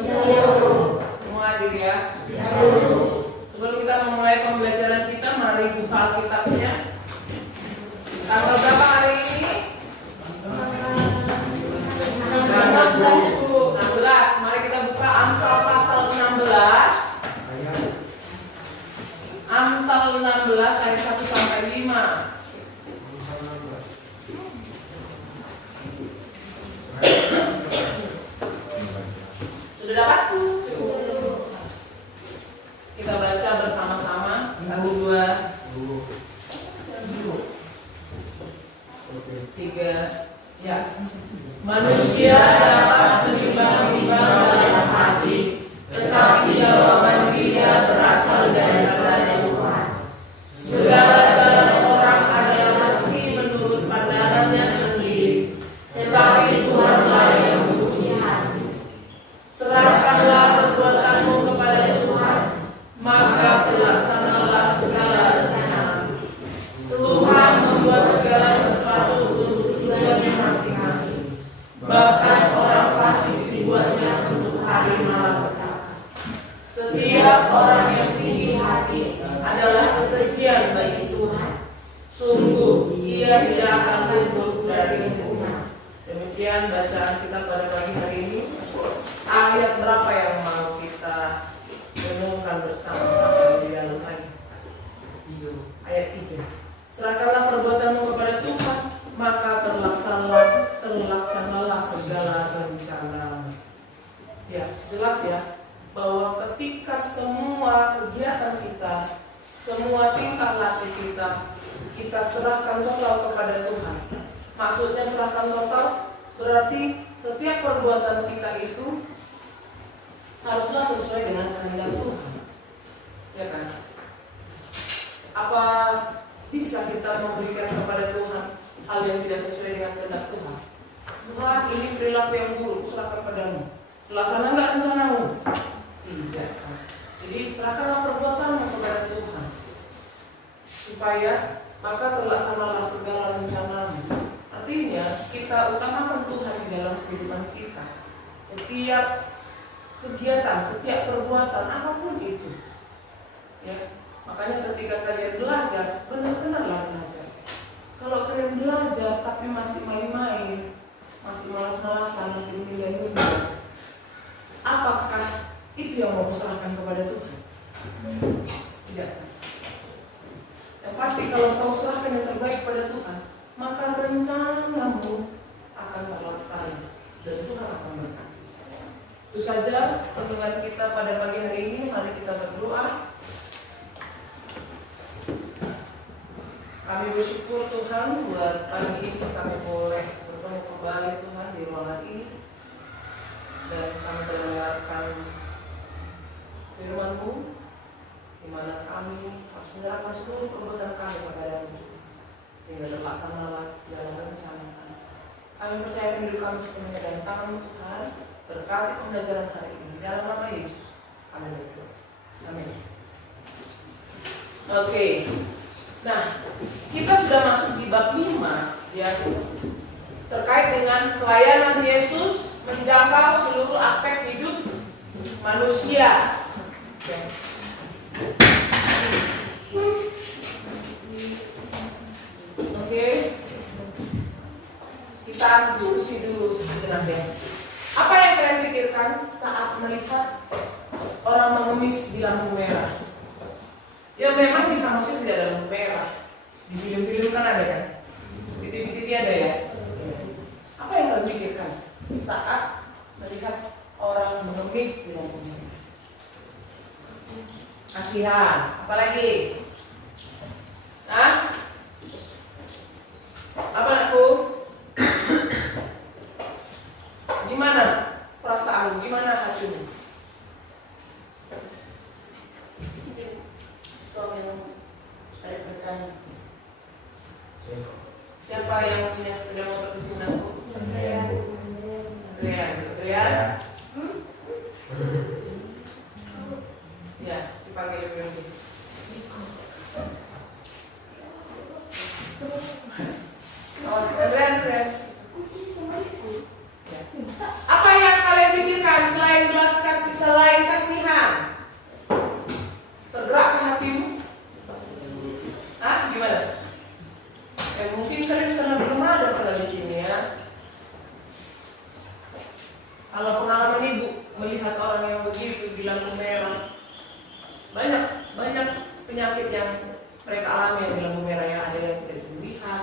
Semua hadir ya. Sebelum kita memulai pembelajaran kita, mari buka Alkitabnya. Tanggal berapa hari ini? 16. Mari kita buka Amsal pasal 16. Amsal 16 ayat 1 sampai 5. Sudah dapat? Kita baca bersama-sama. 1, 2, 3. Ya. Manusia dapat menimbang-nimbang dalam hati, tetapi jawaban dia berasal dari Tuhan. Segala jalan orang adalah masih menurut pandangannya sendiri, tetapi Tuhanlah yang menguji hati. Serahkanlah perbuatanmu kepada Tuhan, maka terlaksanalah segala rencanamu. Tuhan membuat segala sesuatu untuk tujuannya masing-masing. Bahkan orang fasik dibuatnya untuk hari malapetaka. Setiap orang yang tinggi hati adalah kekejian bagi Tuhan. Sungguh ia tidak akan luput dari hukuman. Demikian bacaan kita pada pagi hari ini. Ayat berapa yang mau kita renungkan bersama-sama di dalam hari? Ayat 3. Serahkanlah perbuatanmu kepada Tuhan, maka terlaksanalah segala rencana. Ya, jelas ya, bahwa ketika semua kegiatan kita, semua tingkah laku kita serahkan total kepada Tuhan. Maksudnya serahkan total berarti setiap perbuatan kita itu haruslah sesuai dengan kehendak Tuhan. Ya kan? Apa bisa kita memberikan kepada Tuhan hal yang tidak sesuai dengan kehendak Tuhan? Tuhan, ini perilaku yang buruk, serahkan padamu. Laksana enggak rencanamu? Tidak. Jadi serahkanlah perbuatanmu kepada Tuhan, supaya maka terlaksanalah segala rencanamu. Artinya kita utamakan Tuhan di dalam kehidupan kita. Setiap kegiatan, setiap perbuatan, apapun itu. Ya, makanya ketika kalian belajar, benar-benarlah belajar. Kalau kalian belajar tapi masih main-main, masih malas-malasan, masih menunda-nunda, apakah itu yang mau usahakan kepada Tuhan? Tidak. Yang pasti kalau kau serahkan yang terbaik kepada Tuhan, maka rencanamu akan terlaksana dan Tuhan akan berkati. Itu saja renungan kita pada pagi hari ini. Mari kita berdoa. Kami bersyukur Tuhan buat pagi ini kami boleh bertemu kembali Tuhan di ruangan ini, dan kami mendengarkan firman-Mu, di mana kami harus menyerahkan seluruh perbuatan kami kepada-Mu, sehingga terlaksanalah segala rencana kami. Kami percaya hidup kami sepenuhnya dalam tangan-Mu Tuhan. Berkati pembelajaran hari ini dalam nama Yesus. Kami berdoa. Amin. Oke. Nah, kita sudah masuk di bab 5 ya, terkait dengan pelayanan Yesus menjangkau seluruh aspek hidup manusia. Oke. Kita diskusi dulu sejenak ya. Apa yang kalian pikirkan saat melihat orang mengemis di lampu merah? Ya memang di Samosir tidak ada lampu merah. Di film-film kan ada kan? Di TV-TV ada ya? Apa yang kalian pikirkan saat melihat orang mengemis di lampu merah? Kasihan. Apalagi? Hah? Apa aku? Gimana perasaanmu? Gimana hatimu? Siapa yang punya sepeda motor di sini? Adrian? Ya, dipanggil Adrian. Adrian. Apa yang kalian pikirkan selain belas kasihan? penyakit yang mereka alami yang di lampu merah, ya. Ada yang tidak bisa melihat,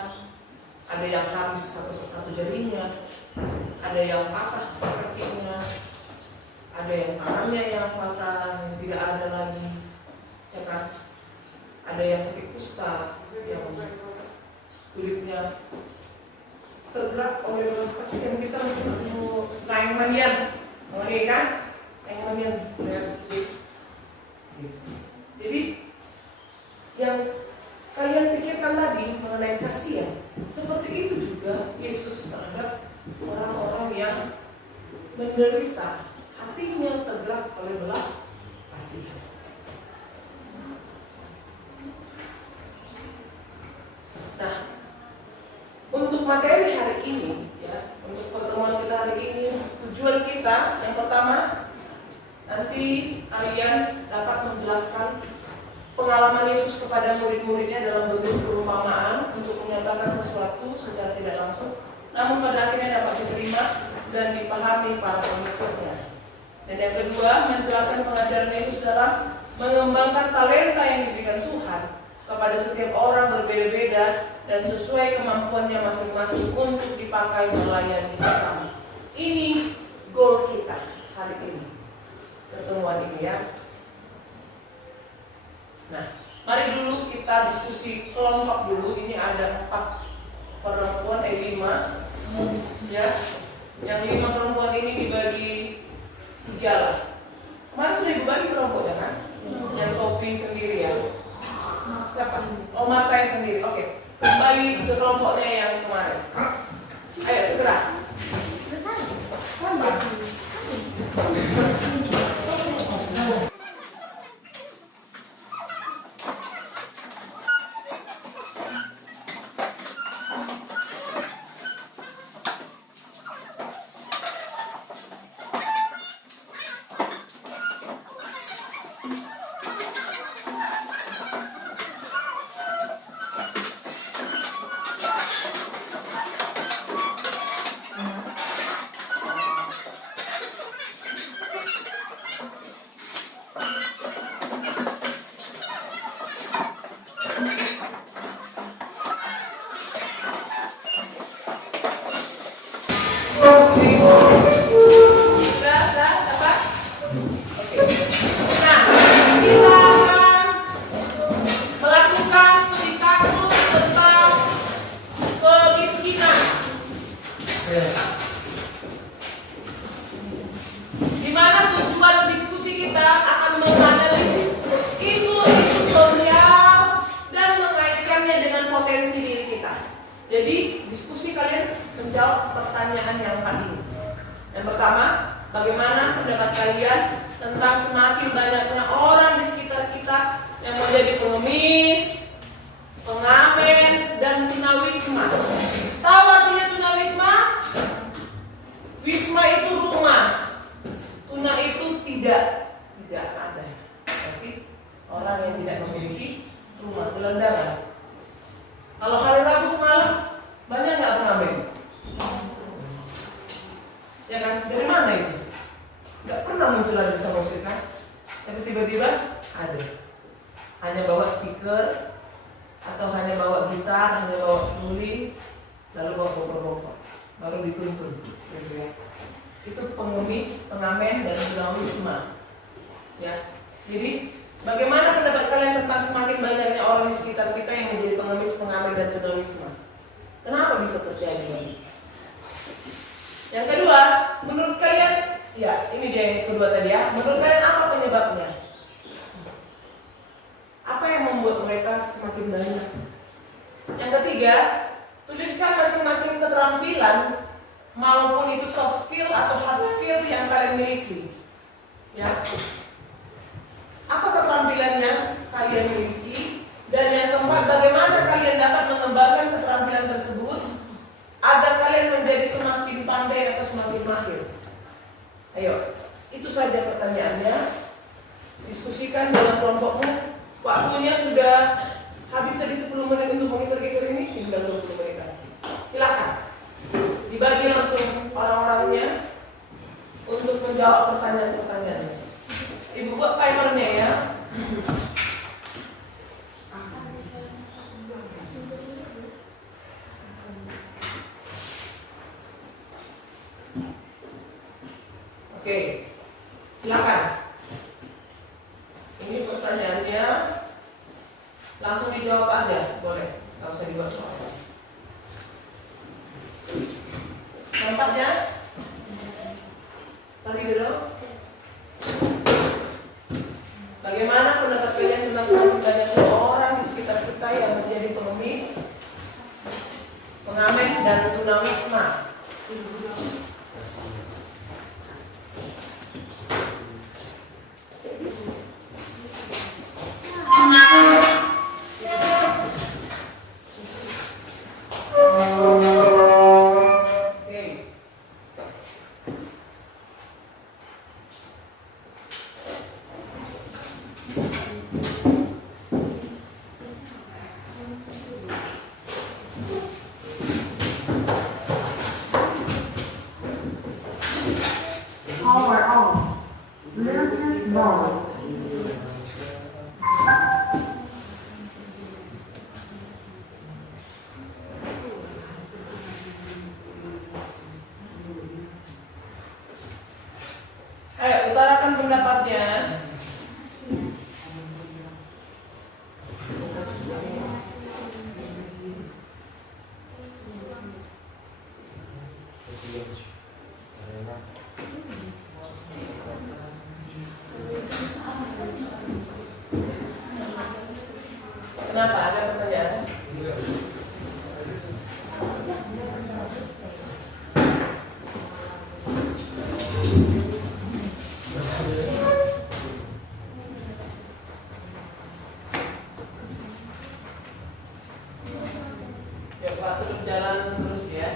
ada yang habis satu persatu jarinya, ada yang patah kakinya, ada yang tangannya yang patah, yang tidak ada lagi, ya kan? Ada yang sakit kusta, yang kulitnya tergerak oleh belas kasihan. Kita mau naik manian, mengenai kan? Naik manian, jadi yang kalian pikirkan tadi mengenai kasihan, seperti itu juga Yesus terhadap orang-orang yang menderita, hatinya tergerak oleh belas kasihan. Nah, untuk materi hari ini, ya, untuk pertemuan kita hari ini, tujuan kita yang pertama, nanti kalian dapat menjelaskan pengalaman Yesus kepada murid-muridnya dalam bentuk perumpamaan untuk menyatakan sesuatu secara tidak langsung, namun pada akhirnya dapat diterima dan dipahami para pengikutnya. Dan yang kedua, menjelaskan pengajaran Yesus dalam mengembangkan talenta yang diberikan Tuhan kepada setiap orang berbeda-beda dan sesuai kemampuannya masing-masing untuk dipakai melayani sesama. Ini goal kita hari ini, pertemuan ini, ya. Nah, mari dulu kita diskusi kelompok dulu. Ini ada 4 perempuan, 5, ya. Yang 5 perempuan ini dibagi 3 lah. Kemarin sudah dibagi kelompoknya kan? Yang Sophie sendiri, ya. Siapa? Oh, Marta yang sendiri. Oke. Kembali ke kelompoknya yang kemarin. Ayo segera. Jadi diskusi kalian menjawab pertanyaan yang tadi. Yang pertama, bagaimana pendapat kalian tentang semakin banyaknya orang di sekitar kita yang menjadi pengemis, pengamen, dan tunawisma? Tahu artinya tunawisma? Wisma itu rumah, tuna itu tidak ada. Berarti orang yang tidak memiliki rumah, gelandangan. Kalau hari Rabu semalam banyak nggak pengamen? Ya kan? Dari mana itu? Nggak pernah muncul ada sama musik kan? Tapi tiba-tiba ada. Hanya bawa speaker atau hanya bawa gitar, hanya bawa seruling, lalu bawa bopor-bopor, baru dituntun. Gitu ya. Itu pengemis, pengamen, dan tunawisma. Ya. Jadi bagaimana pendapat kalian tentang semakin banyaknya orang di sekitar kita yang menjadi pengemis, pengamen, dan tunawisma? Kenapa bisa terjadi? Yang kedua, menurut kalian, ya ini dia yang kedua tadi ya. Menurut kalian apa penyebabnya? Apa yang membuat mereka semakin banyak? Yang ketiga, tuliskan masing-masing keterampilan, maupun itu soft skill atau hard skill yang kalian miliki. Ya. Apa keterampilan yang kalian miliki? Dan yang keempat, bagaimana kalian dapat mengembangkan keterampilan tersebut agar kalian menjadi semakin pandai atau semakin mahir? Ayo, itu saja pertanyaannya. Diskusikan dalam kelompokmu. Waktunya sudah habis tadi 10 menit untuk mengisar-kisar ini, tinggal 20 menit lagi. Silakan dibagi langsung orang-orangnya untuk menjawab pertanyaan-pertanyaannya. Ibu buat timernya ya. Silakan. Ini pertanyaannya langsung dijawab aja, boleh, nggak usah dibuat soal. Nampaknya? Tadi dulu. Bagaimana pendapat kalian tentang banyaknya orang di sekitar kita yang menjadi pengemis, pengamen dan tunawisma? Power on. Bluetooth mode. Ayo, utarakan pendapatnya. Kenapa ada pertanyaan? Ya Pak, terus jalan terus ya.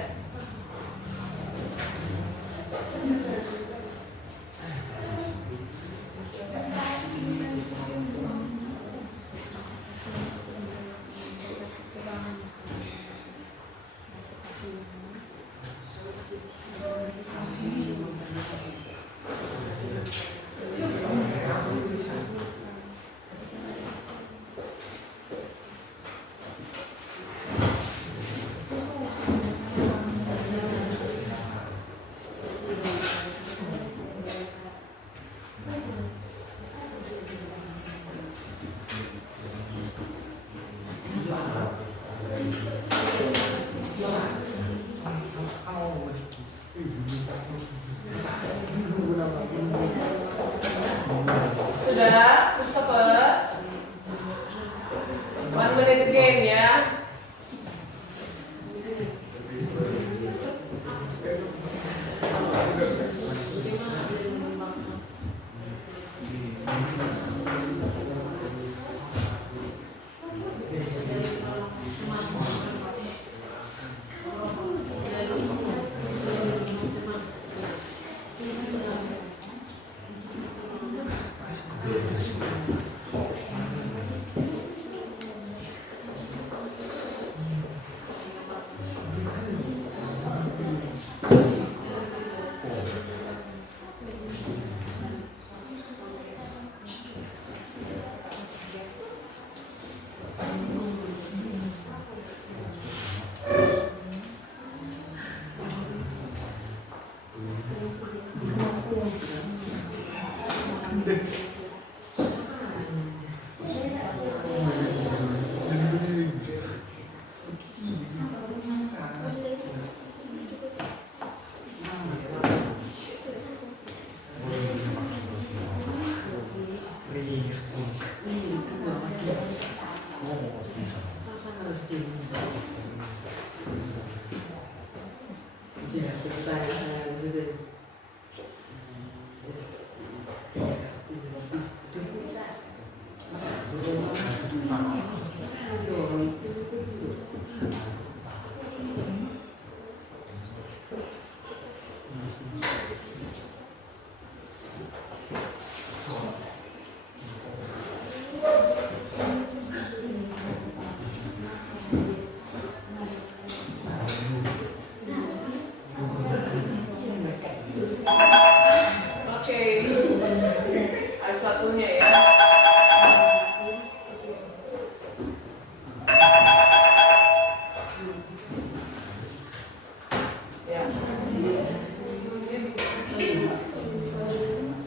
Sudah, Christopher. 1 minute again ya.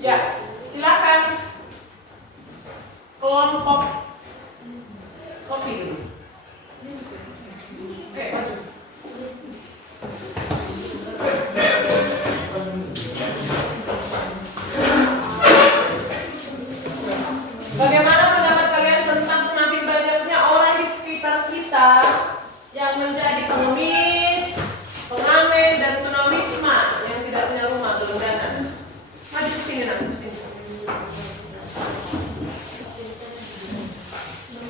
Ya, kelompok Sofi dulu. Maju. Bagaimana pendapat kalian tentang semakin banyaknya orang di sekitar kita yang menjadi pengemis, pengamen, dan tunawisma yang tidak punya rumah gelenggangan? Maju ke sini, nak, ke sini.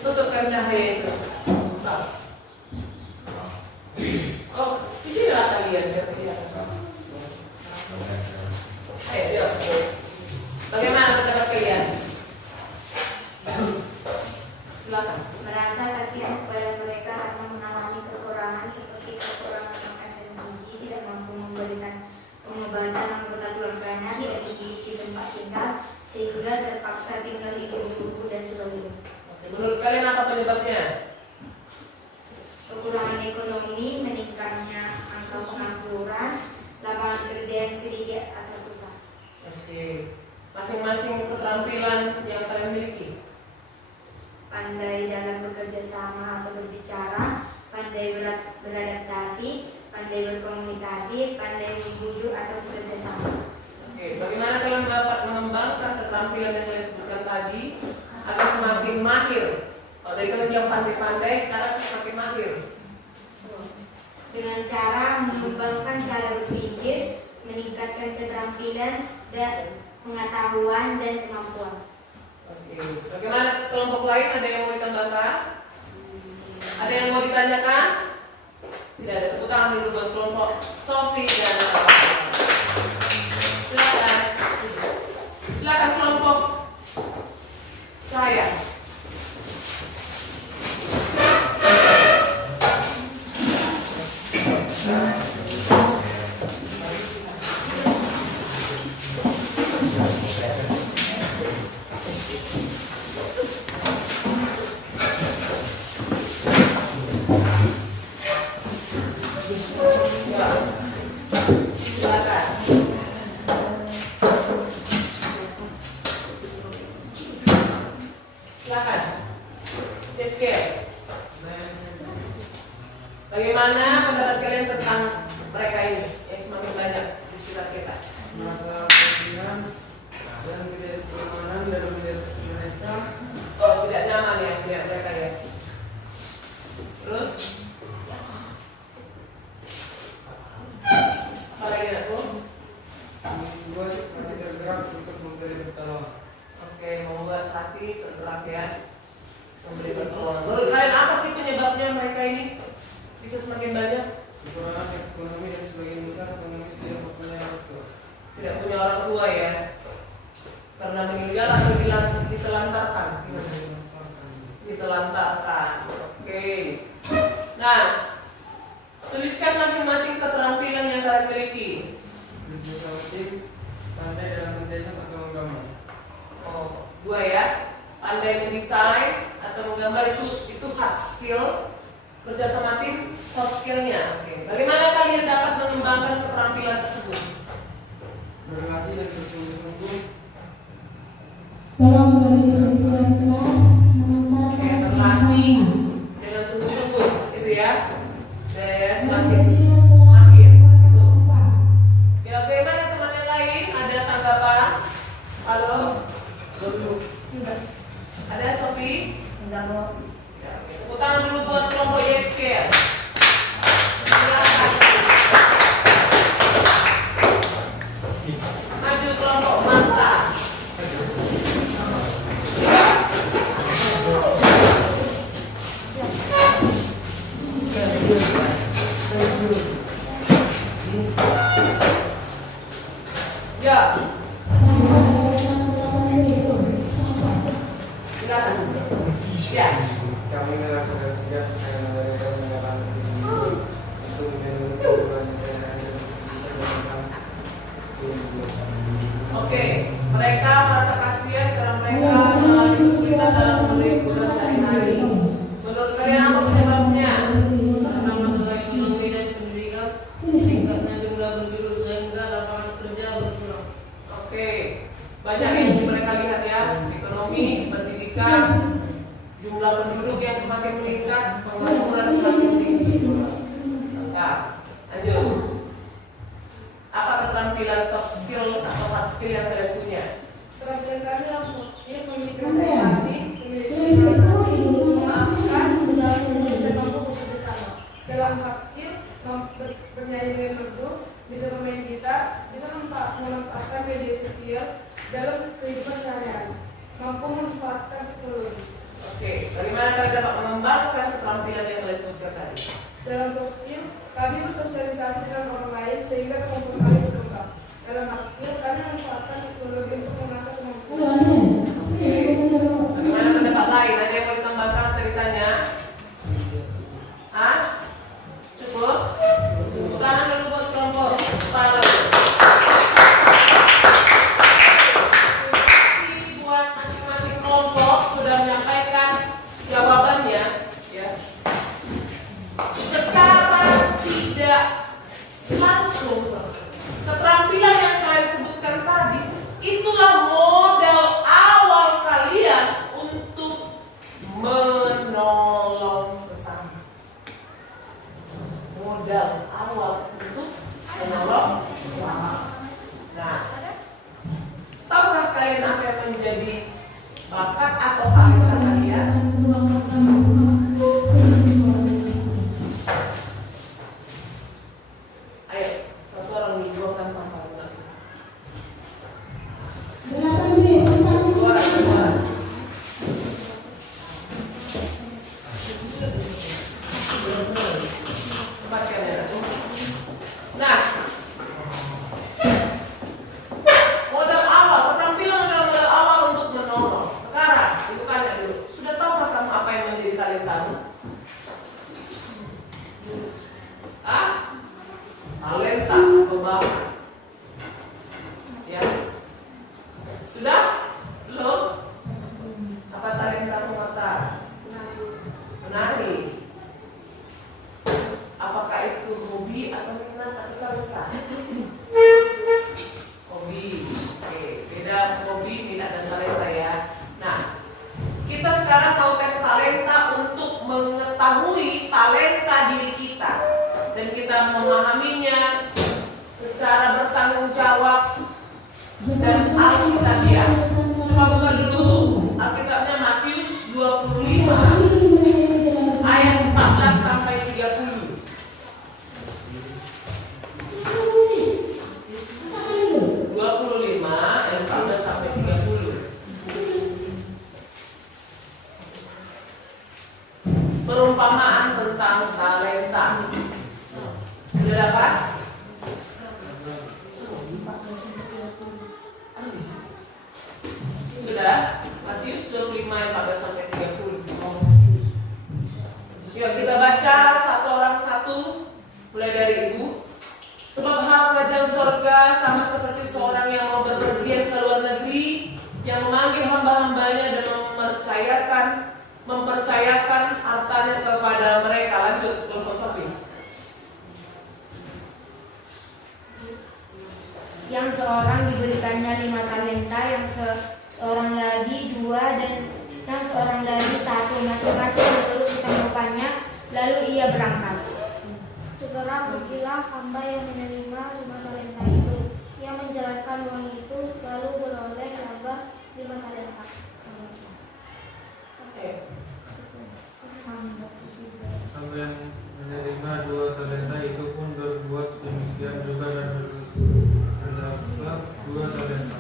Tutupkan cahaya itu. Oh, di sini lah kalian biar kelihatan. Ayo, yuk. Bagaimana pendapat kalian? Silakan. Merasa kasihan kepada mereka karena mengalami kekurangan seperti kekurangan makan dan gizi, tidak mampu memberikan pengobatan anggota keluarganya, tidak memiliki tempat tinggal sehingga terpaksa tinggal di rumah dan sebagainya. Oke, menurut kalian apa penyebabnya? Kekurangan ekonomi, meningkatnya angka pengangguran, lapangan kerja yang sedikit atau susah. Oke, masing-masing keterampilan yang kalian miliki. Pandai dalam bekerja sama atau berbicara, pandai beradaptasi, pandai berkomunikasi, pandai membujuk atau bekerja sama. Oke, bagaimana kalian dapat mengembangkan keterampilan yang saya sebutkan tadi agar semakin mahir? Kalau dari kalian yang pandai-pandai, sekarang semakin mahir. Dengan cara mengembangkan cara berpikir, meningkatkan keterampilan dan pengetahuan dan kemampuan. Oke, bagaimana kelompok lain? Ada yang mau ditambahkan? Ada yang mau ditanyakan? Tidak ada. Tepuk tangan dulu buat kelompok Sofi dan silakan. Silakan kelompok saya. Silakan. Yes, bagaimana pendapat kalian tentang mereka ini yang semakin banyak di sekitar kita? Masalah pikiran dan tidak kenyamanan dalam melihat mereka. Oh, tidak nyaman ya melihat mereka ya. Terus? Apa lagi aku? Membuat hati tergerak untuk memberi pertolongan. Oke, membuat hati tergerak ya, memberi pertolongan. Menurut kalian apa sih penyebabnya mereka ini bisa semakin banyak? Kekurangan ekonomi dan sebagian besar pengemis tidak mempunyai orang tua. Tidak punya orang tua ya, karena meninggal atau ditelantarkan? Ditelantarkan. Oke. Nah, tuliskan masing-masing keterampilan yang kalian miliki. Berbisa motif, pandai dalam mendesain atau menggambar. Oh, dua ya. Pandai mendesain atau menggambar itu hard skill. Kerja sama tim, soft skillnya. Oke. Bagaimana kalian dapat mengembangkan keterampilan tersebut? Berlatih dan bersungguh-sungguh. Tolong berada di setiap kelas mengantarkan Oke, berlatih semuanya. dengan sungguh-sungguh, gitu ya. Saya Dalam semakin setiap kelas mahir. Gitu. bersumpah. Ya, oke, mana teman yang lain? Ada tanggapan? Halo? Ada Sofi? Enggak mau. Tepuk tangan dulu buat kelompok YSK. Silakan. Maju kelompok Manta. Ya, silakan. Ya. Kami merasa sejak karena mereka mengatakan untuk menunggu perubahan saya dan Oke, mereka merasa kasihan karena mereka mengalami kesulitan dalam memenuhi kebutuhan sehari-hari. Menurut kalian apa penyebabnya? Karena masalah ekonomi dan pendidikan, tingkatnya jumlah penduduk sehingga lapangan kerja berkurang. Oke, banyak yang mereka lihat ya, ekonomi, pendidikan meningkat, jumlah penduduk yang semakin meningkat, pengangguran semakin tinggi. Nah, lanjut. Apa keterampilan soft skill atau hard skill yang kalian punya? Keterampilan kami dalam soft skill memiliki Mas ya? hati, memiliki Tulis semua di dulu. memaafkan, dan mampu bekerja sama. Dalam hard skill, bernyanyi dengan merdu, bisa bermain gitar, bisa memanfaatkan media sosial dalam kehidupan sehari-hari, mampu memanfaatkan teknologi. Oke, bagaimana kalian dapat mengembangkan keterampilan yang kalian sebutkan tadi? Dalam soft skill, kami bersosialisasi dengan orang lain sehingga kemampuan kami berkembang. Dalam hard skill, kami memanfaatkan teknologi untuk mengasah kemampuan. Bagaimana pendapat lain? Ada yang mau ditambahkan atau ditanya? Hah? Cukup? Tepuk tangan dulu buat kelompok kepala. Buat masing-masing kelompok sudah menyampaikan jawabannya, ya. Secara tidak langsung, keterampilan yang kalian sebutkan tadi itulah modal awal kalian untuk menolong sesama. Modal awal untuk menolong sesama. Nah, tahukah kalian apa yang menjadi bakat atau talenta kalian? Ayo, seseorang dibuangkan sampah rumah. Keluar. Lepaskan ya. Nah, modal awal, keterampilan adalah modal awal untuk menolong. Sekarang, ibu tanya dulu, sudah tahukah kamu apa yang menjadi talentamu? Ah? Talenta pembawa. Ya. Sudah? Belum? Apa talentamu, Mata? Menari. Apakah itu hobi atau minat atau talenta? Hobi. Oke, beda hobi, minat dan talenta ya. Nah, kita sekarang mau tes talenta untuk mengetahui talenta diri kita dan kita memahaminya secara bertanggung jawab dan alkitabiah. Coba buka dulu Alkitabnya Matius 25 ayat 14 sampai 30. 25 ayat 14 sampai 30. Perumpamaan tentang talenta. Sudah dapat? Sudah? Matius 25 ayat 14 sampai 30. Yuk kita baca satu orang satu, mulai dari ibu. Sebab hal kerajaan sorga sama seperti seorang yang mau berpergian ke luar negeri, yang memanggil hamba-hambanya dan mempercayakan hartanya kepada mereka. Lanjut, kelompok Sofi. Yang seorang diberikannya 5 talenta, yang seorang lagi 2, dan yang seorang lagi 1, masing-masing menurut kesanggupannya. Lalu ia berangkat. Segera pergilah hamba yang menerima 5 talenta itu. Ia menjalankan uang itu, lalu beroleh laba 5 talenta. Hamba yang menerima 2 talenta itu pun berbuat demikian juga dan mendapat 2 talenta.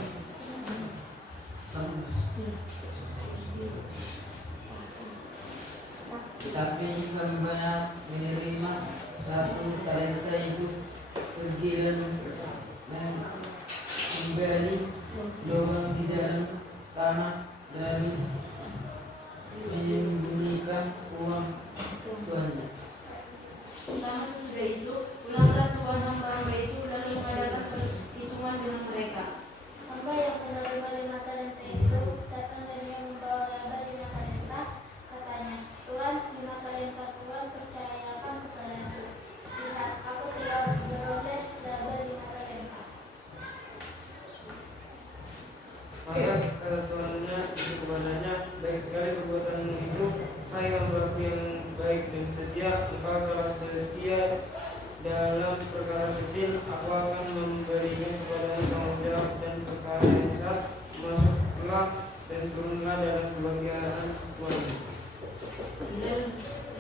Tetapi hamba menerima 1 talenta itu pergi dan menggali lubang di dalam tanah dan menyembunyikan uang tuannya. Pertama sesudah itu, pulanglah tuan hamba itu lalu mengadakan perhitungan dengan mereka. Hamba yang menerima 5 talenta itu datang dan yang membawa laba 5 talenta. Katanya, Tuhan, 5 talenta Tuhan percayakan kepadaku. Lihat, aku telah beroleh laba 5 talenta. Maka kata tuannya itu kepadanya, baik sekali perbuatanmu itu. Hai hambaku yang baik dan setia, engkau telah setia dalam perkara kecil, aku akan memberikan kepada tanggung jawab dan perkara yang besar. Masuklah dan turunlah dalam kebahagiaan Tuhan. Dan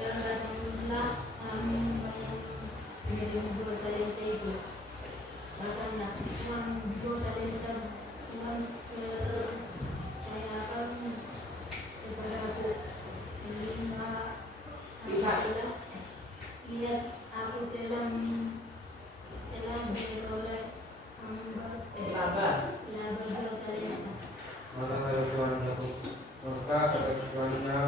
datanglah menjadi 2 talenta itu. Katanya, Tuhan 2 talenta Tuhan percayakan kepada aku. Lihat, aku telah beroleh laba 2 talenta. Maka kata Tuhan Yakub, maka kata Tuhannya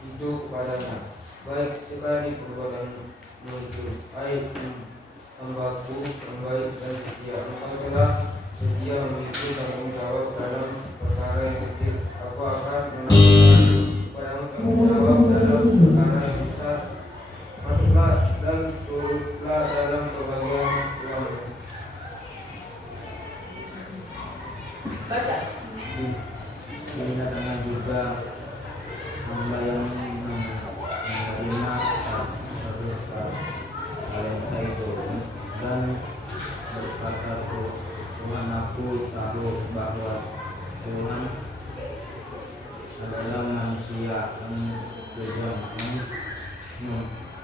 itu kepadanya, baik sekali perbuatanmu itu, hai hambaku yang baik dan setia. Engkau telah setia memikul tanggung jawab dalam perkara yang kecil, aku akan menambahkan kepadamu tanggung jawab dalam perkara yang besar. Masuklah dan turutlah dalam kebahagiaan Tuhan. Baca. Dikatakan juga hamba yang menerima satu talenta itu dan berkata, Tuhan, aku tahu bahwa Tuhan adalah manusia yang kejam,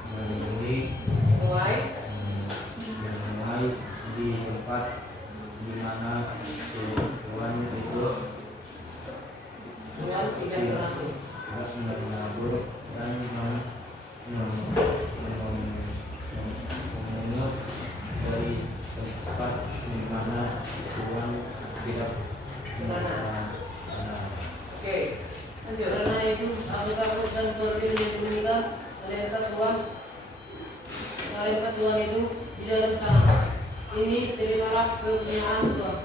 menuai di tempat di mana Tuhan itu tidak menabur dan memungut dari tempat di mana Tuhan tidak menabur. Oke, lanjut. Karena itu aku takut dan berdiri menyembunyikan talenta Tuhan itu di dalam tanah. Ini terimalah kepunyaan Tuhan.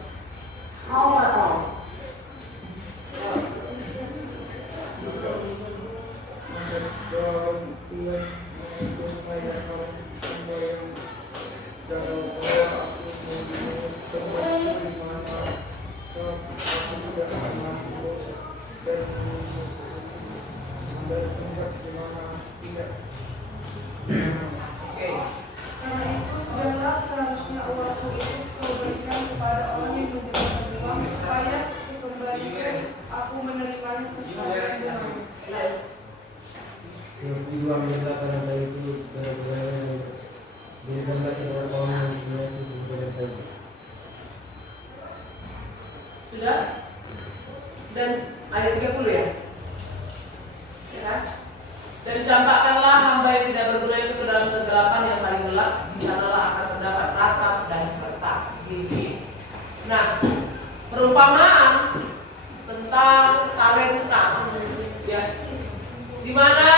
Karena itu sudahlah seharusnya uangku itu kebaikan kepada orang yang membutuhkan uang, supaya sekembalikan aku menerimanya sesuai dengan Yang kedua minta talenta itu benar-benar diberikan kepada orang yang punya satu talenta itu. Sudah? Dan ayat 30 ya? Ya kan? Dan campakkanlah hamba yang tidak berguna itu ke dalam kegelapan yang paling gelap, di sanalah akan terdapat ratap dan retak gigi. Nah, perumpamaan tentang talenta, ya, di mana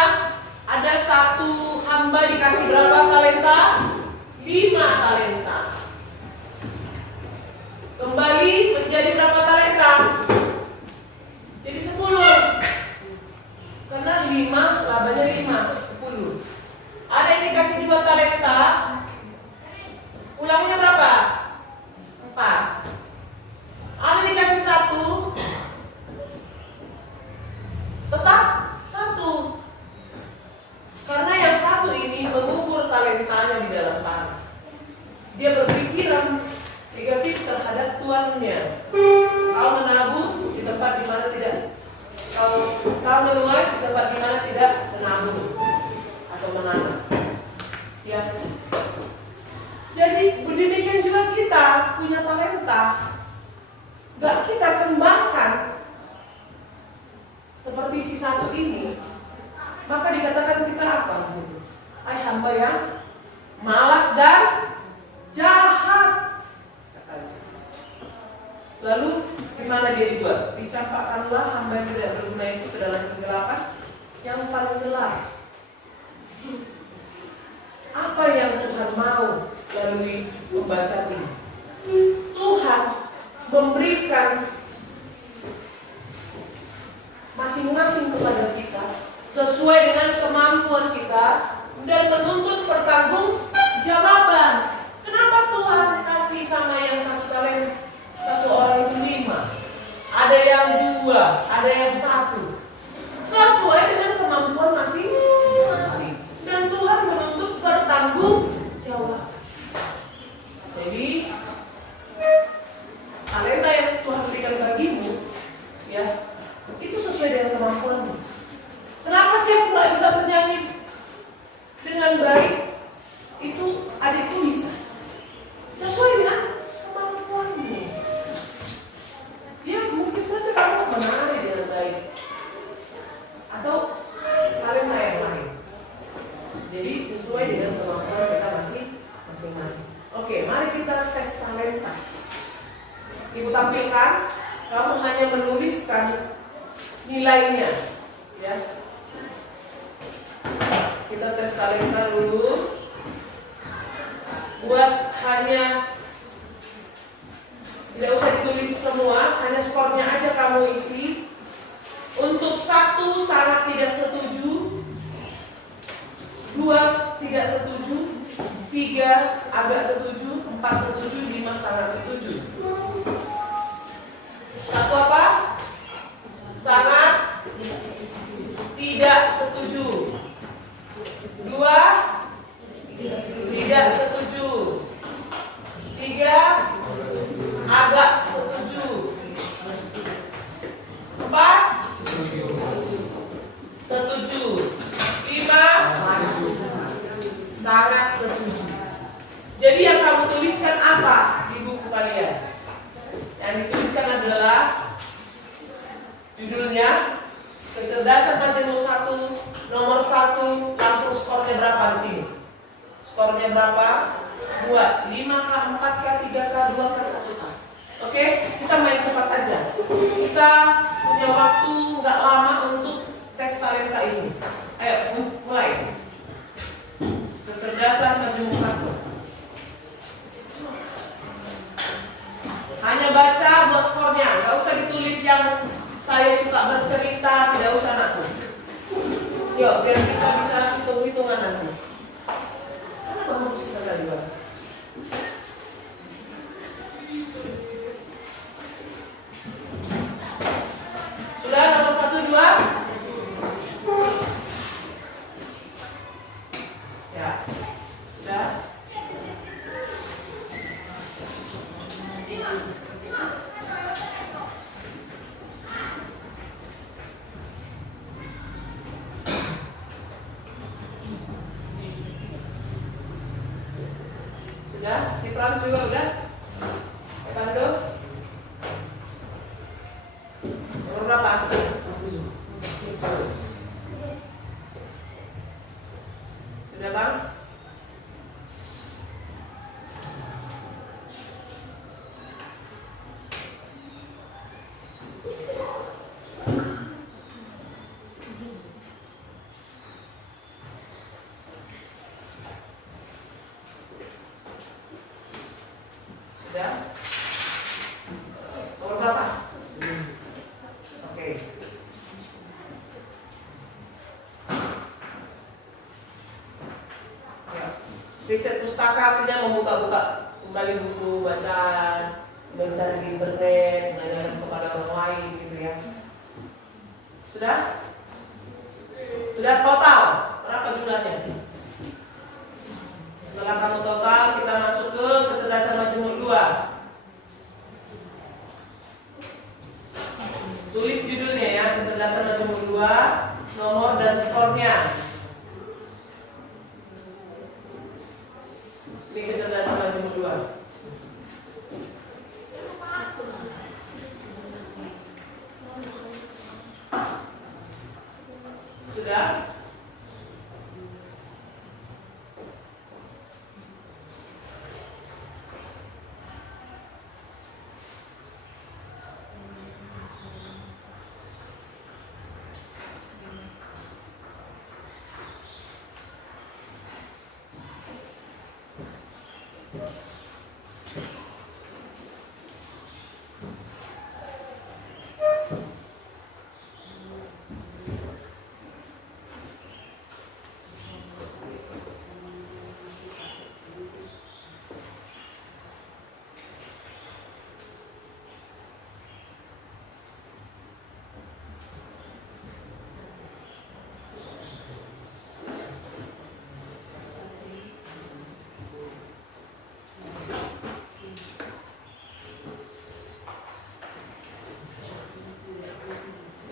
ada satu hamba dikasih berapa talenta? 5 talenta. Kembali menjadi berapa talenta? Jadi 10. Karena 5, labanya 5, 10. Ada yang dikasih 2 talenta, ulangnya berapa? 4. Ada yang dikasih 1, tetap 1. Karena yang 1 ini mengubur talentanya di dalam tanah. Dia berpikiran negatif terhadap tuannya. Kau menabur di tempat di mana tidak, kau menuai di tempat di mana tidak menabur atau menanam. Ya. Jadi demikian juga kita punya talenta, gak kita kembangkan seperti si 1 ini, maka dikatakan kita apa? Hai hamba yang malas dan jahat. Lalu gimana dia dibuat? Dicampakkanlah hamba yang tidak berguna itu ke dalam kegelapan yang paling gelap. Apa yang Tuhan mau melalui pembacaan ini? Tuhan memberikan masing-masing kepada kita sesuai dengan kemampuan kita dan menuntut pertanggungjawaban. Kenapa Tuhan kasih sama yang 1 talenta, 1 orang itu 5? Ada yang 2, ada yang 1. Sesuai dengan kemampuan masing-masing. Dan Tuhan menuntut bertanggung jawab. Jadi talenta yang Tuhan berikan bagimu, ya, itu sesuai dengan kemampuanmu. Kenapa sih aku nggak bisa bernyanyi dengan baik? Itu adikku bisa. Sesuai dengan kemampuanmu. Ya mungkin saja kamu menari dengan baik, atau talenta yang lain. Jadi sesuai dengan kemampuan kita masing-masing. Oke, mari kita tes talenta. Ibu tampilkan, kamu hanya menuliskan nilainya, ya. Kita tes talenta dulu. Buat hanya, tidak usah ditulis semua, hanya skornya aja kamu isi. Untuk 1 sangat tidak setuju, 2 tidak setuju, 3 agak setuju, 4 setuju, 5 sangat setuju. 1 apa? Sangat tidak setuju. 2 tidak setuju. 3 agak setuju. 4 setuju. 5 sangat setuju. Jadi yang kamu tuliskan apa di buku kalian? Yang dituliskan adalah judulnya Kecerdasan Majemuk 1, nomor 1, langsung skornya berapa di sini? Skornya berapa? Buat 5K, 4K, 3K, 2K, 1K. Oke, kita main cepat aja. Kita punya waktu nggak lama untuk tes talenta ini. Ayo, mulai. Kecerdasan Majemuk 1. Hanya baca buat skornya, nggak usah ditulis yang saya suka bercerita, tidak usah anakku. Yuk, biar kita bisa hitung-hitungan nanti. Kenapa harus kita tadi bahas? Sudah nomor 1, 2? Ya, sudah. Sudah, si Pram juga udah? Pando? Nomor berapa? Sudah Bang? Sudah? Nomor berapa? Oke. Ya. Riset pustaka artinya membuka-buka kembali buku bacaan, mencari di internet, menanyakan kepada orang lain gitu ya. Sudah? Sudah total? Berapa jumlahnya? Setelah kamu total, kita masuk ke kecerdasan majemuk 2. Tulis judulnya ya, kecerdasan majemuk 2, nomor dan skornya. Ini kecerdasan majemuk 2. Sudah?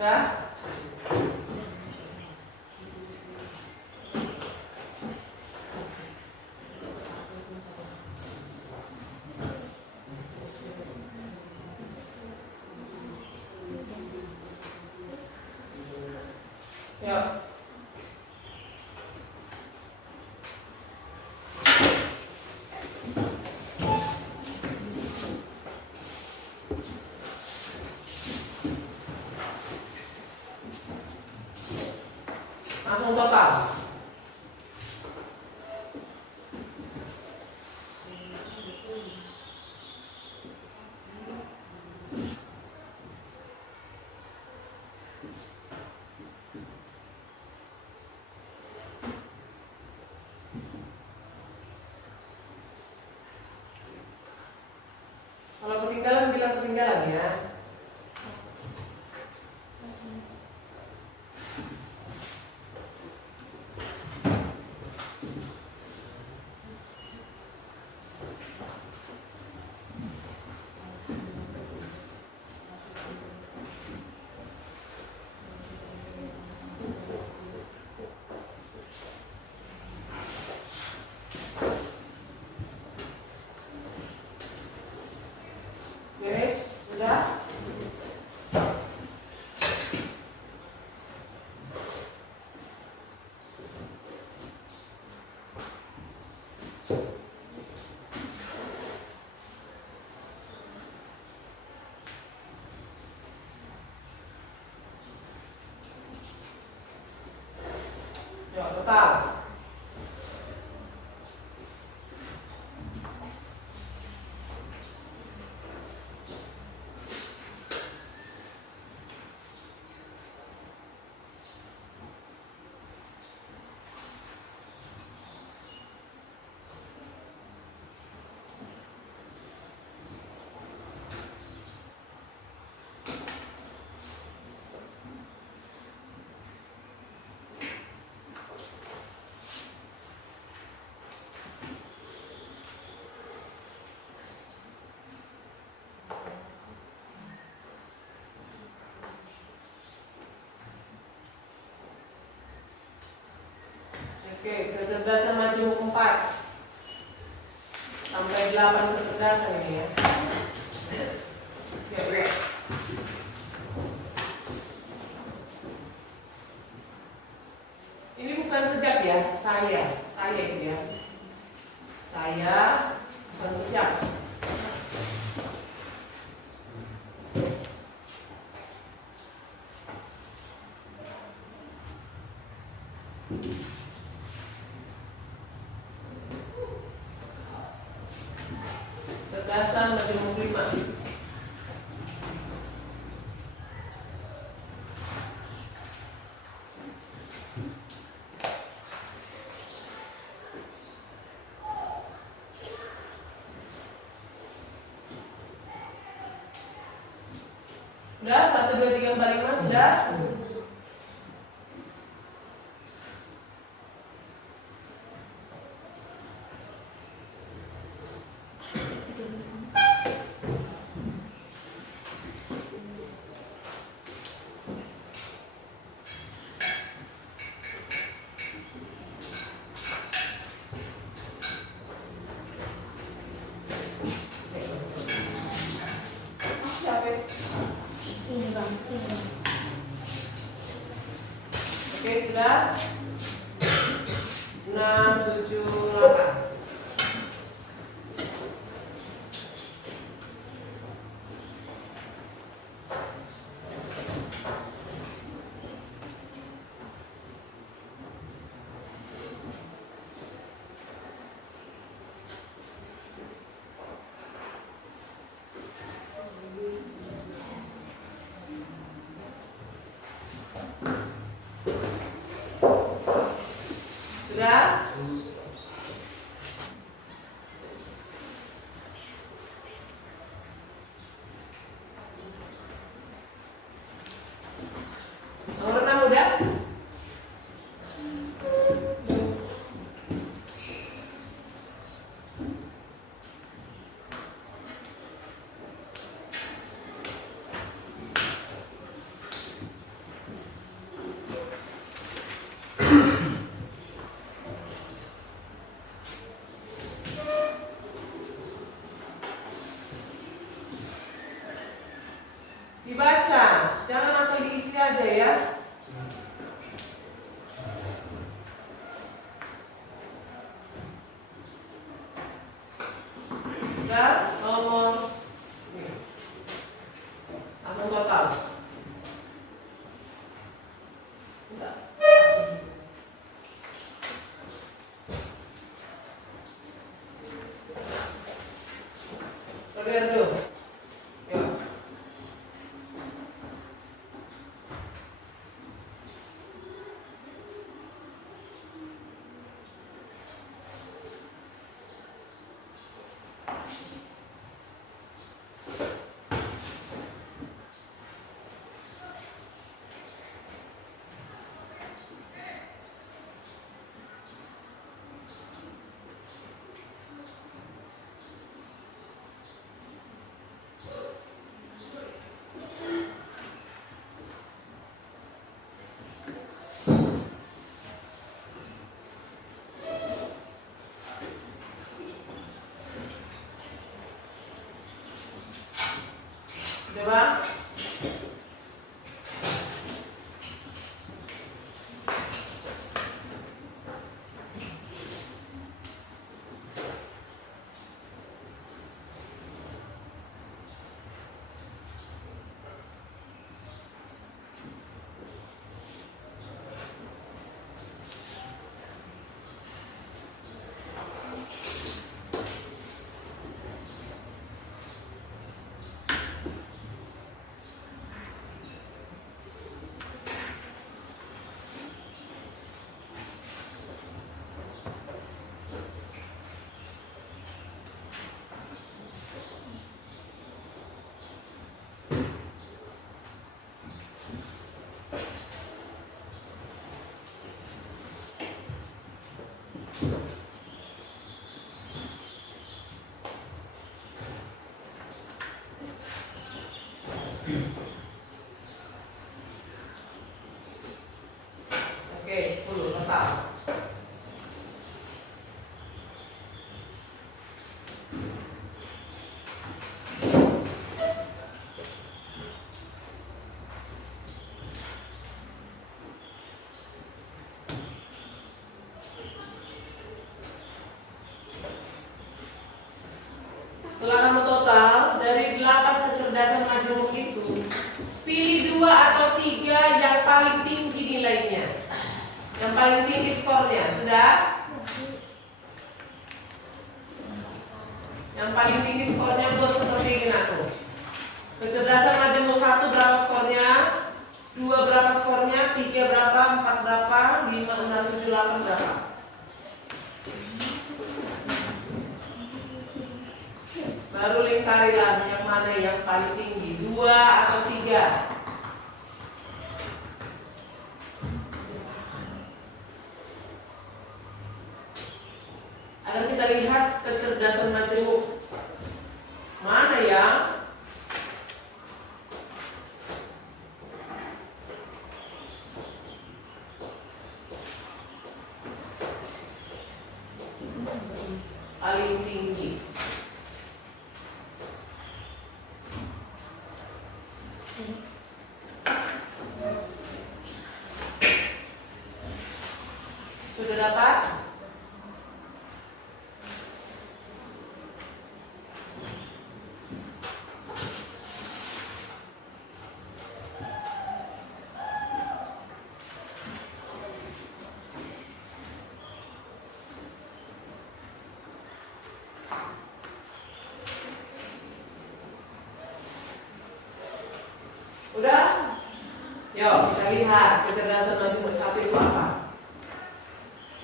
Ya. Ya. Langsung total. Kalau ketinggalan bilang ketinggalan ya. Beres? Udah? Yuk, total. Oke, kecerdasan majemuk 4 sampai 8 kecerdasan ini ya. Ya. Ini bukan sejak ya, saya itu ya. Saya bukan sejak. Kecerdasan majemuk 5. Udah, 1, 2, 3, 4, 5 sudah. Ini bang, sini. Oke, sudah. 6, 7, 8. Sudah? jangan asal diisi aja ya. Dan nomor ini. Langsung total. Bentar. Roberto. Ya. Udah bang? Oke, 10 total. Setelah kamu total, dari 8 kecerdasan majemuk itu, pilih 2 atau 3 yang paling tinggi nilainya. Yang paling tinggi skornya, sudah? Yang paling tinggi skornya buat seperti ini aku. Kecerdasan majemuk 1 berapa skornya? 2 berapa skornya? 3 berapa? 4 berapa? 5, 6, 7, 8 berapa? Baru lingkarilah yang mana yang paling tinggi, 2 atau 3. Agar kita lihat kecerdasan majemuk mana yang paling tinggi. Sudah dapat? Udah? Yuk kita lihat kecerdasan majemuk 1 itu apa.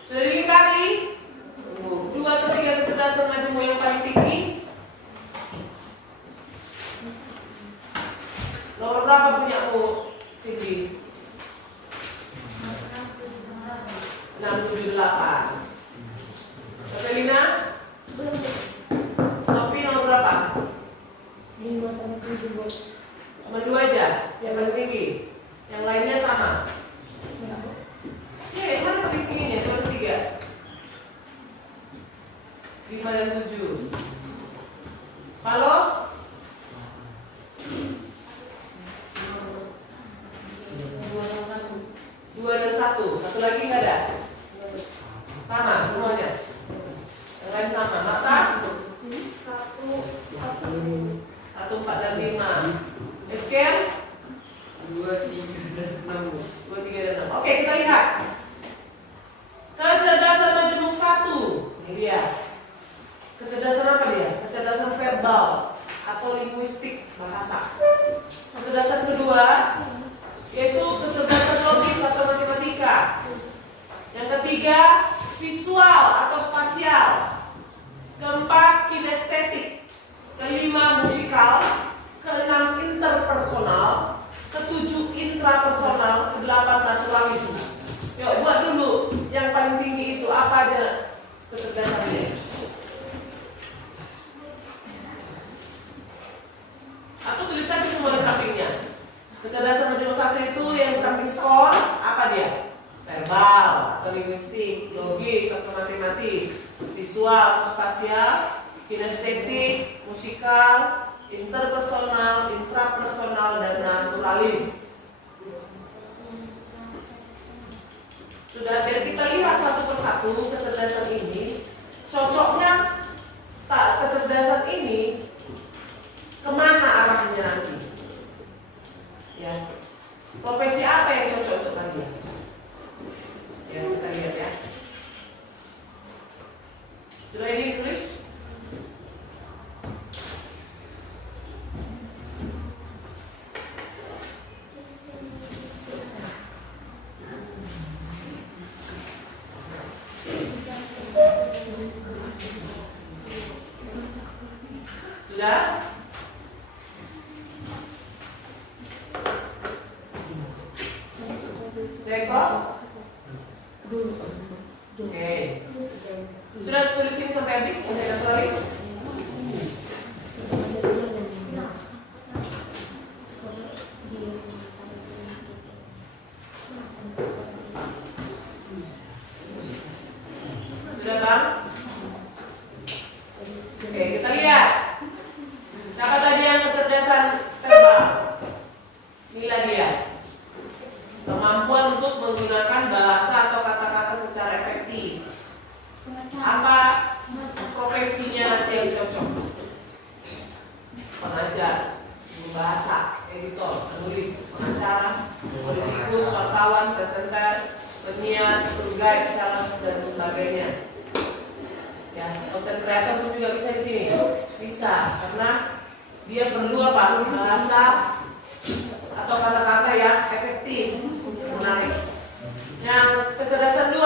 Sudah dilingkari? 2 atau 3 kecerdasan majemuk yang paling tinggi. Nomor berapa punyamu, Cindy? 678. Evelina? Sophie nomor berapa? 5 sampai 7 bos. Cuma 2 aja yang paling tinggi. Yang lainnya sama. Yang mana paling tingginya? Cuma 3. 5 dan 7. Kalau satu. Satu lagi nggak ada? Sama semuanya. Yang lain sama. Mata? 1, 4, dan 5. Eskel? 2, 3, dan 6. 2, 3, dan 6. Oke, kita lihat. Kecerdasan majemuk 1. Ini dia. Kecerdasan apa dia? Kecerdasan verbal atau linguistik bahasa. Kecerdasan kedua yaitu kecerdasan logis atau matematika. Yang ketiga visual atau spasial. Keempat kinestetik. Kelima musikal. Keenam interpersonal. Ketujuh intrapersonal. Kedelapan naturalisme. Yuk buat dulu yang paling tinggi itu apa aja kecerdasannya? Atau tulis saja semua di sampingnya. Kecerdasan majemuk 1 itu yang samping skor apa dia? Verbal atau linguistik, logis atau matematis, visual atau spasial, kinestetik, musikal, interpersonal, intrapersonal, dan naturalis. Sudah, jadi kita lihat satu persatu kecerdasan ini. Cocoknya tak kecerdasan ini kemana arahnya nanti? Ya, profesi apa yang cocok untuk kalian? Ya, kita lihat ya. Sudah ini tulis? Sudah? Rekor? Oke. Sudah tulisin sampai habis? Sudah tulis? Sudah bang? Oke, kita lihat. Siapa tadi yang kecerdasan verbal? Inilah dia. Kemampuan untuk menggunakan bahasa atau kata-kata secara efektif. Apa profesinya nanti yang cocok? Pengajar, guru bahasa, editor, penulis, pengacara, politikus, wartawan, presenter, penyiar, tour guide, sales, dan sebagainya. Ya, content creator pun juga bisa di sini. Bisa, karena dia perlu apa? Bahasa atau kata-kata yang efektif untuk menarik. Yang kecerdasan 2,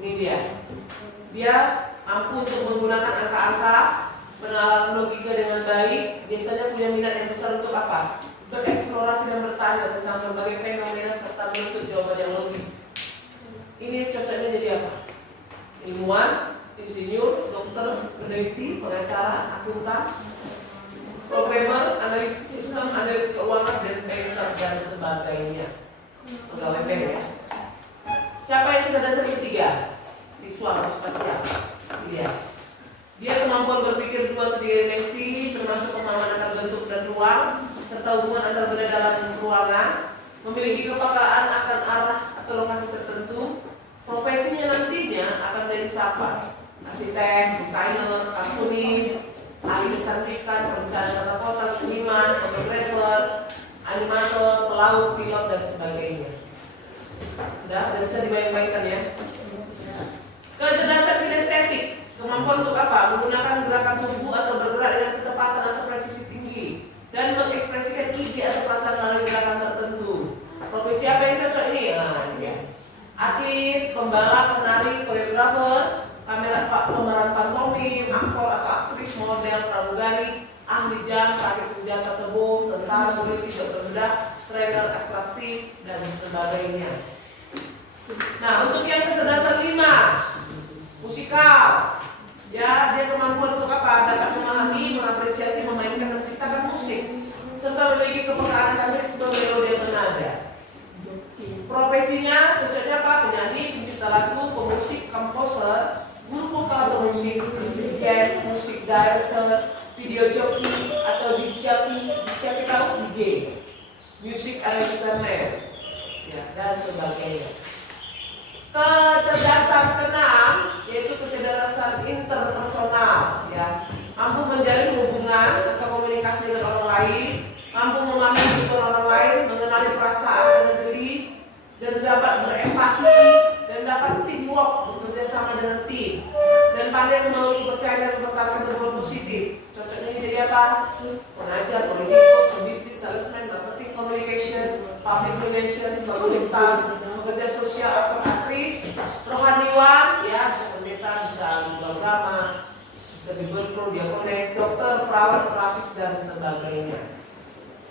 ini dia. Dia mampu untuk menggunakan angka-angka, penalaran logika dengan baik. Biasanya punya minat yang besar untuk apa? Bereksplorasi dan bertanya tentang berbagai fenomena serta menuntut jawaban yang logis. Ini cocoknya jadi apa? Ilmuwan, insinyur, dokter, peneliti, pengacara, akuntan, programmer, analis sistem, analis keuangan, dan banker, dan sebagainya. Pegawai bank ya. Siapa yang kecerdasan ketiga? Visual atau spasial. Dia kemampuan berpikir 2 atau 3 dimensi, termasuk pemahaman antar bentuk dan ruang, serta hubungan antar benda dalam ruangan, memiliki kepekaan akan arah atau lokasi tertentu. Profesinya nantinya akan menjadi siapa? Arsitek, desainer, kartunis, ahli kecantikan, perencana tata kota, seniman, fotografer, animator, pelaut, pilot, dan sebagainya. Sudah bisa dibayang-bayangkan ya. Kecerdasan kinestetik, kemampuan untuk apa? Menggunakan gerakan tubuh atau bergerak dengan ketepatan atau presisi tinggi dan mengekspresikan ide atau perasaan melalui gerakan tertentu. Profesi apa yang cocok ini? Nah, ini ya. Atlet, pembalap, penari, koreografer, pemeran pantomim, aktor atau aktris, model, pramugari, ahli jam, rakit senjata tebu, tentara, polisi, dokter bedah, trainer atraktif, dan sebagainya. Nah, untuk yang kecerdasan 5, musikal. Ya, dia kemampuan untuk apa? Dapat memahami, mengapresiasi, memainkan, dan menciptakan musik, serta memiliki kepekaan akan ritme, melodi, dan nada. Profesinya cocoknya apa? Penyanyi, pencipta lagu, pemusik, komposer, guru vokal atau musik, DJ, musik director, video jockey atau disc jockey tahu DJ, music arranger, ya, dan sebagainya. Kecerdasan keenam yaitu kecerdasan interpersonal, ya, mampu menjalin hubungan atau komunikasi dengan orang lain, mampu memahami kehidupan orang lain, mengenali perasaan dengan jeli, dan dapat berempati dan dapat teamwork, bekerja sama dengan tim, dan pandai membangun kepercayaan dan mempertahankan hubungan positif. Cocoknya jadi apa? Pengajar, politikus, pebisnis, salesman, marketing, communication, public relation, pemerintahan, pekerja sosial, aktor, aktris, rohaniwan, ya, bisa pendeta, bisa guru agama, bisa diberpro, diakonis, dokter, perawat, terapis, dan sebagainya.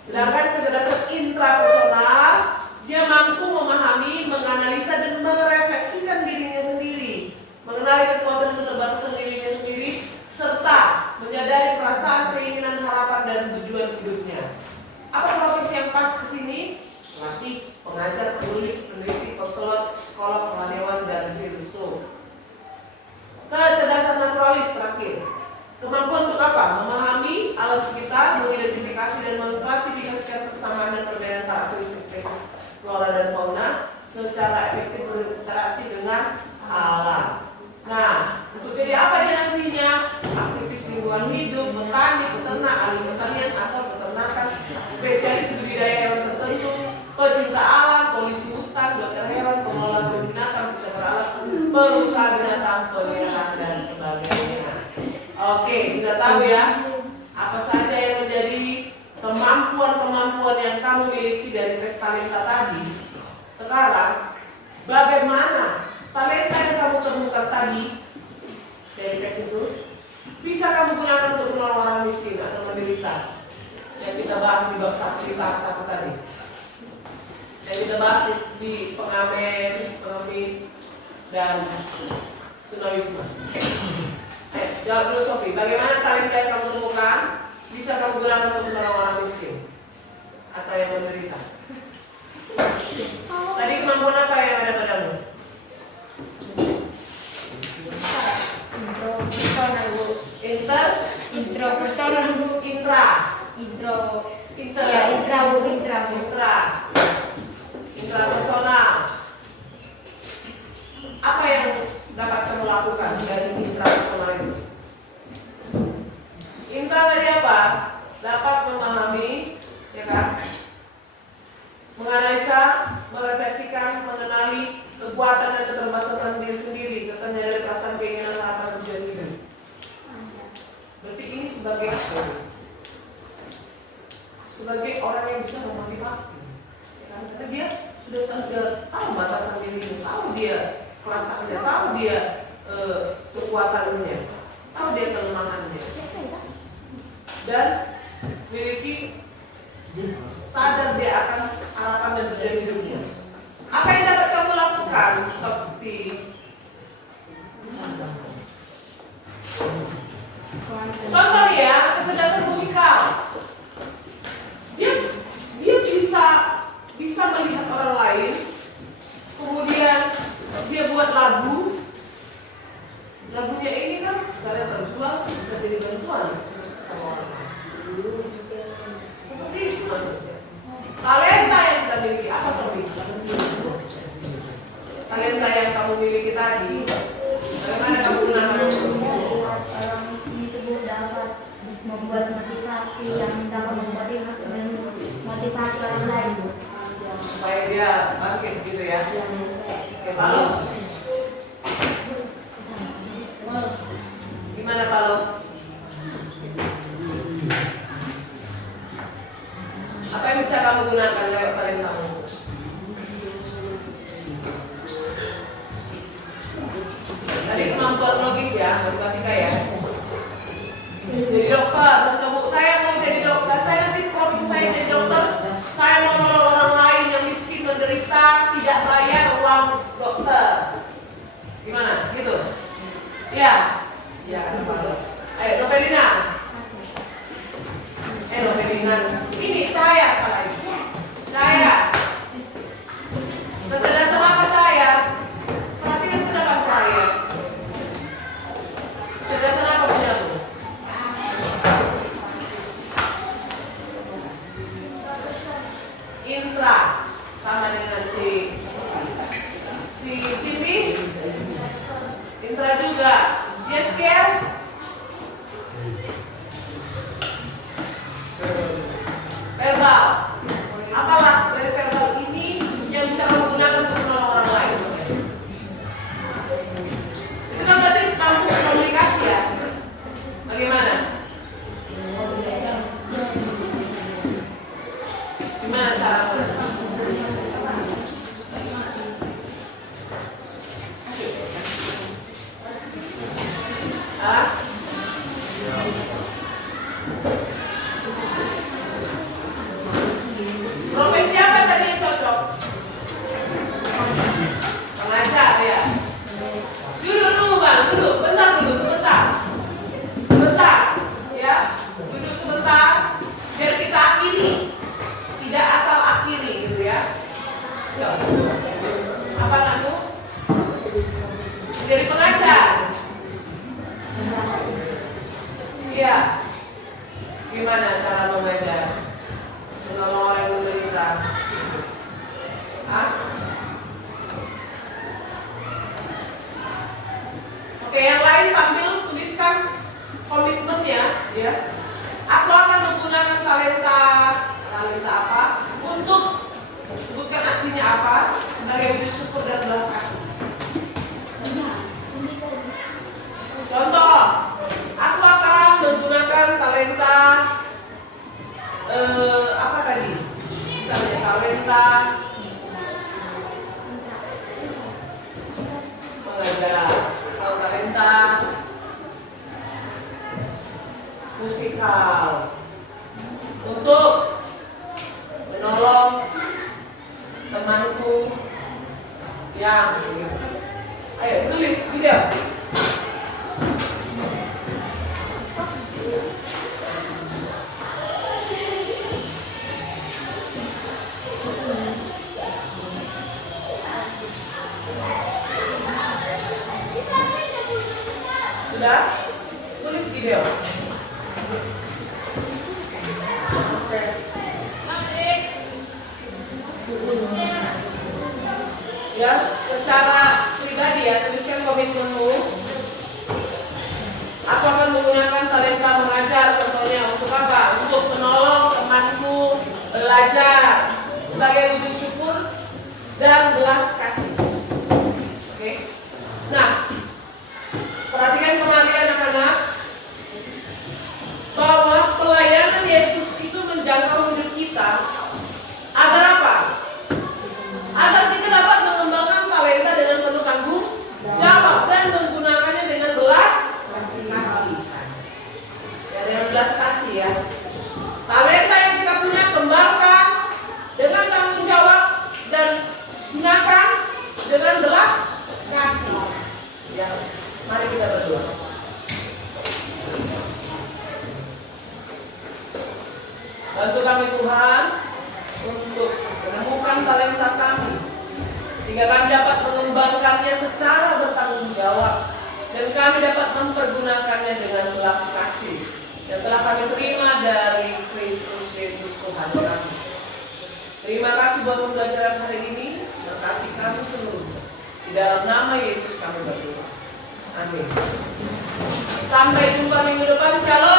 Sedangkan kecerdasan intrapersonal, dia mampu memahami, menganalisa, dan merefleksikan dirinya sendiri, mengenali kekuatan dan keterbatasan dirinya sendiri, serta menyadari perasaan, keinginan, harapan, dan tujuan hidupnya. Apa profesi yang pas ke sini? Pelatih, pengajar, penulis, peneliti, konselor, psikolog, rohaniwan, dan filsuf. Kecerdasan naturalis terakhir. Kemampuan untuk apa? Memahami alam sekitar, mengidentifikasi dan mengklasifikasikan persamaan dan perbedaan karakteristik spesies flora dan fauna secara efektif berinteraksi dengan alam. Nah, untuk jadi apa dia nantinya? Aktivis lingkungan hidup, petani, peternak, ahli pertanian atau peternakan, spesialis budidaya hewan tertentu, pecinta alam, polisi hutan, dokter hewan, pengelola binatang, pejabat alam, pengusaha binatang, peliharaan, dan sebagainya. Oke, sudah tahu ya apa saja yang menjadi kemampuan-kemampuan yang kamu miliki dari tes talenta tadi. Sekarang, bagaimana talenta yang kamu temukan tadi dari tes itu bisa kamu gunakan untuk menolong orang miskin atau menderita yang kita bahas di bab 1 di tahap 1 tadi, yang kita bahas di pengamen, pengemis, dan tunawisma. Jawab dulu Sofi, bagaimana talenta yang kamu temukan bisa kamu gunakan untuk menolong orang miskin atau yang menderita? Tadi kemampuan apa yang ada padamu? Intrapersonal, Bu. Intrapersonal, Bu. Intra, Ya, intra, Bu. intrapersonal. Apa yang dapat kamu lakukan dari intrapersonal itu? Intra tadi apa? Dapat memahami, ya kan? Menganalisa, merefleksikan, mengenali kekuatan dan keterbatasan diri sendiri, serta menyadari perasaan, keinginan, harapan, tujuan hidup. Berarti ini sebagai apa? Sebagai orang yang bisa memotivasi, ya kan? Karena dia sudah tahu batasan dirinya, tahu dia perasaannya, tahu dia kekuatannya, tahu dia kelemahannya, dan memiliki sadar dia akan harapan dan tujuan hidupnya. Apa yang dapat kamu lakukan? Seperti contoh ya, kecerdasan musikal. Dia bisa melihat orang lain, kemudian dia buat lagu. Lagunya ini kan misalnya terjual, bisa jadi bantuan sama orang. Seperti itu maksudnya. Talenta yang kita miliki apa Sofi? Talenta yang kamu miliki tadi, bagaimana kamu gunakan? Orang miskin itu, Bu, dapat membuat motivasi yang dapat memotivasi orang lain, Bu. Supaya dia bangkit gitu ya. Oke, Palo. Gimana Palo? Apa yang bisa kamu gunakan lewat talentamu? Tadi kemampuan logis ya, matematika ya. Jadi dokter, untuk saya mau jadi dokter, saya nanti profesi saya jadi dokter, saya mau nolong orang lain yang miskin menderita, tidak bayar uang dokter. Gimana? Gitu? Ya? Ya, ayo Novelina. Novelina. Ini cahaya salah ini. Cahaya. Kecerdasan apa cahaya? Perhatikan sedangkan cahaya. Kecerdasan apa punyamu? Intra sama dengan si Yeskiel? Verbal. Apalah dari verbal ini yang bisa kamu gunakan untuk menolong orang lain? Itu kan berarti mampu komunikasi ya. Bagaimana? Gimana cara? Hah? Profesi apa tadi yang cocok? Pengajar ya. Duduk dulu bang, duduk, bentar dulu, sebentar, ya, duduk sebentar, biar kita akhiri, tidak asal akhiri, gitu ya. Yuk. Apa kamu? Jadi pengajar. Iya. Gimana cara mengajar? Menolong orang yang menderita. Hah? Oke, yang lain sambil tuliskan komitmennya, ya. Aku akan menggunakan talenta apa untuk sebutkan aksinya apa sebagai wujud syukur dan belas kasih. Contoh, aku akan menggunakan talenta apa tadi? Misalnya talenta mengajar, atau talenta musikal untuk menolong temanku yang ayo tulis video. Sudah? Tulis video. Ya, secara pribadi ya, tuliskan komitmenmu. Aku akan menggunakan talenta mengajar, contohnya untuk apa? Untuk menolong temanku belajar sebagai wujud syukur dan belas kasih. Oke. Nah, perhatikan kembali anak-anak bahwa pelayanan Yesus itu menjangkau hidup kita agar apa? Agar kita dapat mengembangkan talenta dengan penuh tanggung jawab dan menggunakannya dengan belas kasih. Ya, dengan belas kasih ya. Talenta yang kita punya kembangkan dengan tanggung jawab dan gunakan dengan belas kasih. Ya, mari kita berdoa. Bantu kami Tuhan untuk menemukan talenta kami, sehingga kami dapat mengembangkannya secara bertanggung jawab dan kami dapat mempergunakannya dengan belas kasih yang telah kami terima dari Kristus Yesus Tuhan kami. Terima kasih buat pembelajaran hari ini. Berkati kami seluruhnya. Di dalam nama Yesus kami berdoa. Amin. Sampai jumpa minggu depan. Shalom.